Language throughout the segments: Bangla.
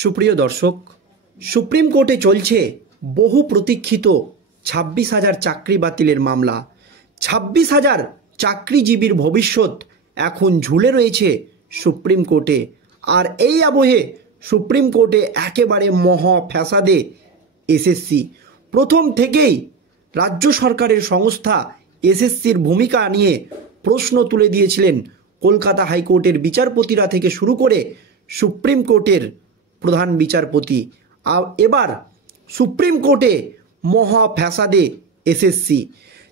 সুপ্রিয় দর্শক, সুপ্রিম কোর্টে চলছে বহু প্রতীক্ষিত 26,000 চাকরি বাতিলের মামলা। 26,000 চাকরিজীবীর ভবিষ্যৎ এখন ঝুলে রয়েছে সুপ্রিম কোর্টে। আর এই আবহে সুপ্রিম কোর্টে একেবারে মহা ফ্যাসাদে এসএসসি। প্রথম থেকেই রাজ্য সরকারের সংস্থা এসএসসির ভূমিকা নিয়ে প্রশ্ন তুলে দিয়েছিলেন কলকাতা হাইকোর্টের বিচারপতিরা থেকে শুরু করে সুপ্রিম কোর্টের প্রধান বিচারপতি। এবার সুপ্রিম কোর্টে মহা ফ্যাসাদে এসএসসি।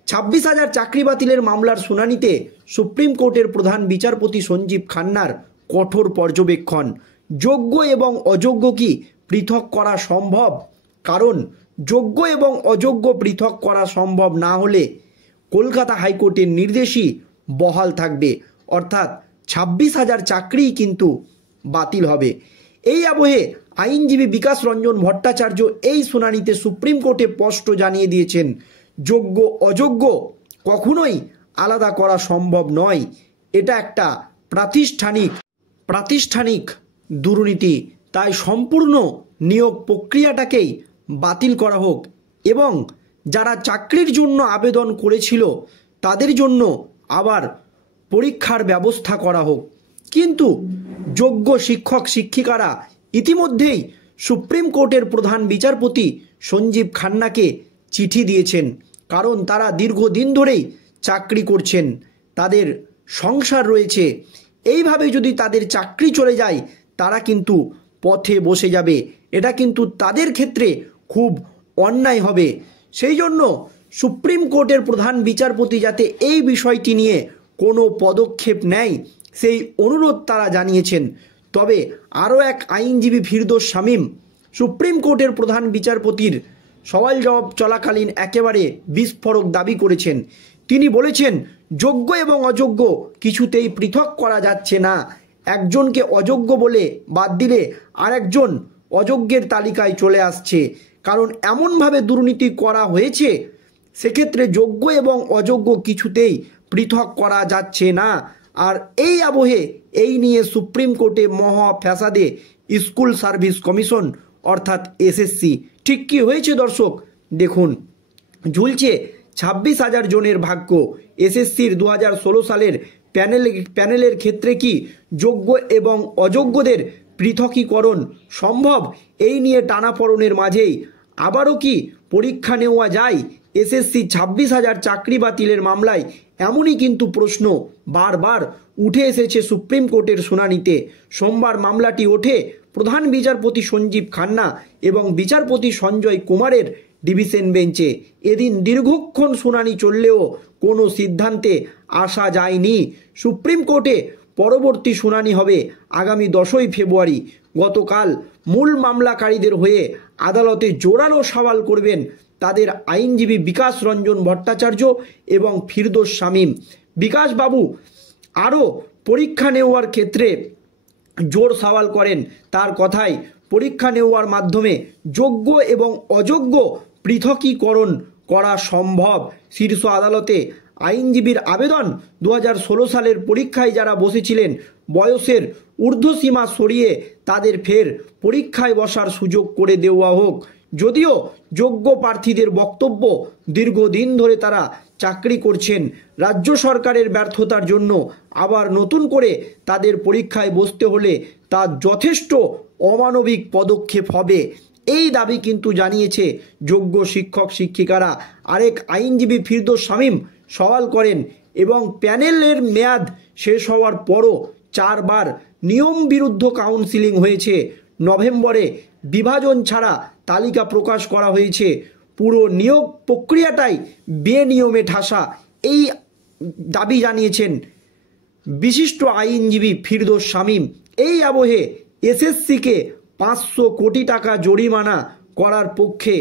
26,000 চাকরি বাতিলের মামলার শুনানিতে সুপ্রিম কোর্টের প্রধান বিচারপতি সঞ্জীব খান্নার কঠোর পর্যবেক্ষণ। যোগ্য এবং অযোগ্য কি পৃথক করা সম্ভব? কারণ যোগ্য এবং অযোগ্য পৃথক করা সম্ভব না হলে কলকাতা হাইকোর্টের নির্দেশই বহাল থাকবে, অর্থাৎ 26,000 চাকরিই কিন্তু বাতিল হবে। এই আবহে আইনজীবী বিকাশ রঞ্জন ভট্টাচার্য এই শুনানিতে সুপ্রিম কোর্টে স্পষ্ট জানিয়ে দিয়েছেন, যোগ্য অযোগ্য কখনোই আলাদা করা সম্ভব নয়। এটা একটা প্রাতিষ্ঠানিক দুর্নীতি। তাই সম্পূর্ণ নিয়োগ প্রক্রিয়াটাকেই বাতিল করা হোক এবং যারা চাকরির জন্য আবেদন করেছিল তাদের জন্য আবার পরীক্ষার ব্যবস্থা করা হোক। কিন্তু যোগ্য শিক্ষক শিক্ষিকারা ইতিমধ্যেই সুপ্রিম কোর্টের প্রধান বিচারপতি সঞ্জীব খান্নাকে চিঠি দিয়েছেন, কারণ তারা দীর্ঘদিন ধরেই চাকরি করছেন, তাদের সংসার রয়েছে। এইভাবে যদি তাদের চাকরি চলে যায় তারা কিন্তু পথে বসে যাবে। এটা কিন্তু তাদের ক্ষেত্রে খুব অন্যায় হবে। সেই জন্য সুপ্রিম কোর্টের প্রধান বিচারপতি যাতে এই বিষয়টি নিয়ে কোনো পদক্ষেপ নেয় সেই অনুরোধ তারা জানিয়েছেন। তবে আরও এক আইনজীবী ফিরদৌস শামীম সুপ্রিম কোর্টের প্রধান বিচারপতির সওয়াল জবাব চলাকালীন একেবারে বিস্ফোরক দাবি করেছেন। তিনি বলেছেন, যোগ্য এবং অযোগ্য কিছুতেই পৃথক করা যাচ্ছে না। একজনকে অযোগ্য বলে বাদ দিলে আরেকজন অযোগ্যের তালিকায় চলে আসছে, কারণ এমনভাবে দুর্নীতি করা হয়েছে। সেক্ষেত্রে যোগ্য এবং অযোগ্য কিছুতেই পৃথক করা যাচ্ছে না। আর এই আবহে এই নিয়ে সুপ্রিম কোর্টে মহা ফ্যাসাদে স্কুল সার্ভিস কমিশন অর্থাৎ এসএসসি। ঠিক কী হয়েছে দর্শক দেখুন, ঝুলছে 26,000 জনের ভাগ্য। এসএসসির 2016 সালের প্যানেলের ক্ষেত্রে কি যোগ্য এবং অযোগ্যদের পৃথকীকরণ সম্ভব? এই নিয়ে টানাপোড়েনের মাঝেই আবারও কি পরীক্ষা নেওয়া যায়? এসএসসি 26,000 চাকরি বাতিলের মামলায় এমনই কিন্তু প্রশ্ন বারবার উঠে এসেছে সুপ্রিম কোর্টের শুনানিতে। সোমবার মামলাটি ওঠে প্রধান বিচারপতি সঞ্জীব খান্না এবং বিচারপতি সঞ্জয় কুমারের ডিভিশন বেঞ্চে। এদিন দীর্ঘক্ষণ শুনানি চললেও কোনো সিদ্ধান্তে আসা যায়নি। সুপ্রিম কোর্টে পরবর্তী শুনানি হবে আগামী 10ই ফেব্রুয়ারি। গতকাল মূল মামলাকারীদের হয়ে আদালতে জোরালো সওয়াল করবেন তাদের আইনজীবী বিকাশ রঞ্জন ভট্টাচার্য এবং ফিরদৌস শামীম। বিকাশবাবু আরও পরীক্ষা নেওয়ার ক্ষেত্রে জোর সওয়াল করেন। তার কথায় পরীক্ষা নেওয়ার মাধ্যমে যোগ্য এবং অযোগ্য পৃথকীকরণ করা সম্ভব। শীর্ষ আদালতে আইনজীবীর আবেদন, 2016 সালের পরীক্ষায় যারা বসেছিলেন বয়সের ঊর্ধ্বসীমা সরিয়ে তাদের ফের পরীক্ষায় বসার সুযোগ করে দেওয়া হোক। যদিও যোগ্য প্রার্থীদের বক্তব্য, দীর্ঘদিন ধরে তারা চাকরি করছেন, রাজ্য সরকারের ব্যর্থতার জন্য আবার নতুন করে তাদের পরীক্ষায় বসতে হলে তা যথেষ্ট অমানবিক পদক্ষেপ হবে। এই দাবি কিন্তু জানিয়েছে যোগ্য শিক্ষক শিক্ষিকারা। আরেক আইনজীবী ফিরদৌস শামীম সওয়াল করেন এবং প্যানেলের মেয়াদ শেষ হওয়ার পরও 4 বার নিয়ম বিরুদ্ধ কাউন্সিলিং হয়েছে। নভেম্বরে বিভাজন ছাড়া তালিকা প্রকাশ করা হয়েছে। পুরো নিয়োগ প্রক্রিয়াটাই বেনিয়মে ঠাসা, এই দাবি জানিয়েছেন বিশিষ্ট আইনজীবী ফিরদৌস শামীম। এই আবহে এসএসসিকে 500 কোটি টাকা জরিমানা করার পক্ষে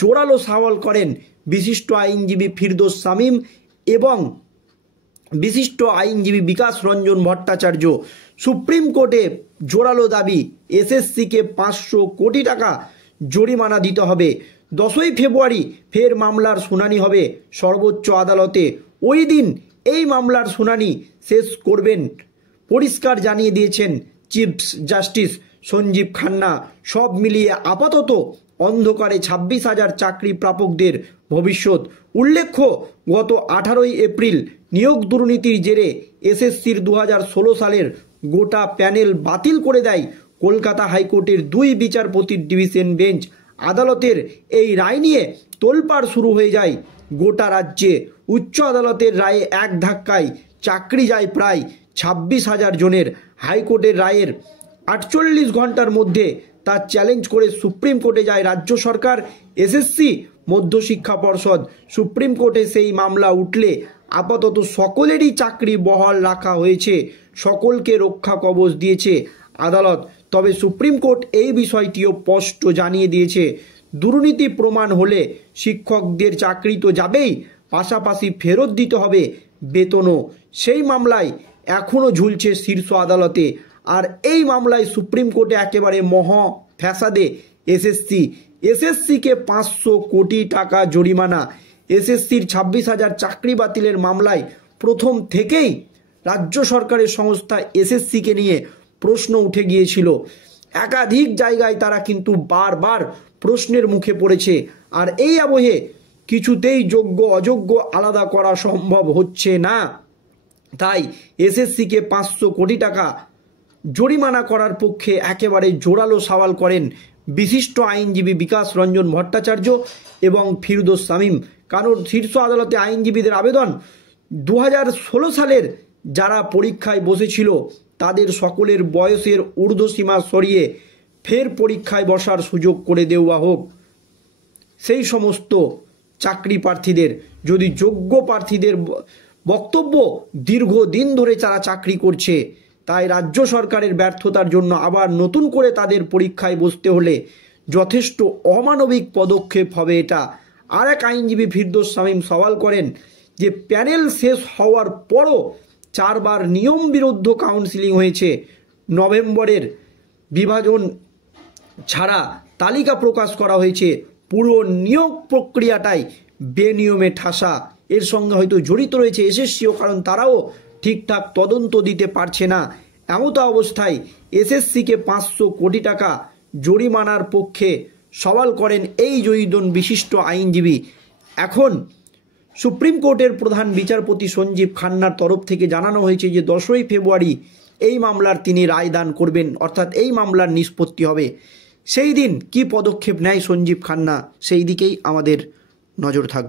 জোরালো সওয়াল করেন বিশিষ্ট আইনজীবী ফিরদৌস শামীম এবং বিশিষ্ট আইনজীবী বিকাশ রঞ্জন ভট্টাচার্য। সুপ্রিম কোর্টে জোরালো দাবি, এসএসসিকে 500 কোটি টাকা জরিমানা দিতে হবে। 10ই ফেব্রুয়ারি ফের মামলার শুনানি হবে সর্বোচ্চ আদালতে। ওই দিন এই মামলার শুনানি শেষ করবেন পরিষ্কার জানিয়ে দিয়েছেন চিফ জাস্টিস সঞ্জীব খান্না। সব মিলিয়ে আপাতত অন্ধকারে 26,000 চাকরি প্রাপকদের ভবিষ্যৎ। উল্লেখ্য, গত 18ই এপ্রিল নিয়োগ দুর্নীতির জেরে এসএসসির 2016 সালের গোটা প্যানেল বাতিল করে দেয় কলকাতা হাইকোর্টের 2 বিচারপতির ডিভিশন বেঞ্চ। আদালতের এই রায় নিয়ে তোলপাড় শুরু হয়ে যায় গোটা রাজ্যে। উচ্চ আদালতের রায়ে এক ধাক্কায় চাকরি যায় প্রায় 26,000 জনের। হাইকোর্টের রায়ের 48 ঘন্টার মধ্যে তা চ্যালেঞ্জ করে সুপ্রিম কোর্টে যায় রাজ্য সরকার। এসএসসি মধ্যশিক্ষা পর্ষদ। সুপ্রিম কোর্টে সেই মামলা উঠলে আপাতত সকলেরই চাকরি বহাল রাখা হয়েছে, সকলকে রক্ষা কবচ দিয়েছে আদালত। তবে সুপ্রিম কোর্ট এই বিষয়টিও স্পষ্ট জানিয়ে দিয়েছে, দুর্নীতি প্রমাণ হলে শিক্ষকদের চাকরি তো যাবেই, পাশাপাশি ফেরত দিতে হবে বেতনও। সেই মামলায় এখনও ঝুলছে শীর্ষ আদালতে। আর এই মামলায় সুপ্রিম কোর্টে একেবারে মহা ফ্যাসাদে এসএসসিকে 500 কোটি টাকা জরিমানা। এসএসসির 26,000 চাকরি বাতিলের মামলায় প্রথম থেকেই রাজ্য সরকারের সংস্থা এসএসসিকে নিয়ে প্রশ্ন উঠে গিয়েছিল। একাধিক জায়গায় তারা কিন্তু বারবার প্রশ্নের মুখে পড়েছে। আর এই আবহে কিছুতেই যোগ্য অযোগ্য আলাদা করা সম্ভব হচ্ছে না। তাই এসএসসিকে 500 কোটি টাকা জরিমানা করার পক্ষে একেবারে জোরালো সওয়াল করেন বিশিষ্ট আইনজীবী বিকাশ রঞ্জন ভট্টাচার্য এবং ফিরদৌস শামীম। কারণ শীর্ষ আদালতে আইনজীবীদের আবেদন, 2016 সালের যারা পরীক্ষায় বসেছিল তাদের সকলের বয়সের ঊর্ধ্বসীমা সরিয়ে ফের পরীক্ষায় বসার সুযোগ করে দেওয়া হোক। সেই সমস্ত চাকরি প্রার্থীদের, যদি যোগ্য প্রার্থীদের বক্তব্য দীর্ঘদিন ধরে তারা চাকরি করছে, তাই রাজ্য সরকারের ব্যর্থতার জন্য আবার নতুন করে তাদের পরীক্ষায় বসতে হলে যথেষ্ট অমানবিক পদক্ষেপ হবে এটা। আর এক আইনজীবী ফিরদৌস শামীম সওয়াল করেন যে প্যানেল শেষ হওয়ার পরও 4 বার নিয়ম বিরুদ্ধ কাউন্সিলিং হয়েছে। নভেম্বরের বিভাজন ছাড়া তালিকা প্রকাশ করা হয়েছে। পুরো নিয়োগ প্রক্রিয়াটাই বেনিয়মে ঠাসা। এর সঙ্গে হয়তো জড়িত রয়েছে এসএসসিও, কারণ তারাও ঠিকঠাক তদন্ত দিতে পারছে না। এমত অবস্থায় এসএসসিকে 500 কোটি টাকা জরিমানার পক্ষে সওয়াল করেন এই দুইজন বিশিষ্ট আইনজীবী। এখন সুপ্রিম কোর্টের প্রধান বিচারপতি সঞ্জীব খান্নার তরফ থেকে জানানো হয়েছে যে 10ই ফেব্রুয়ারি এই মামলার তিনি রায় দান করবেন, অর্থাৎ এই মামলার নিষ্পত্তি হবে। সেই দিন কি পদক্ষেপ নেয় সঞ্জীব খান্না, সেই দিকেই আমাদের নজর থাকবে।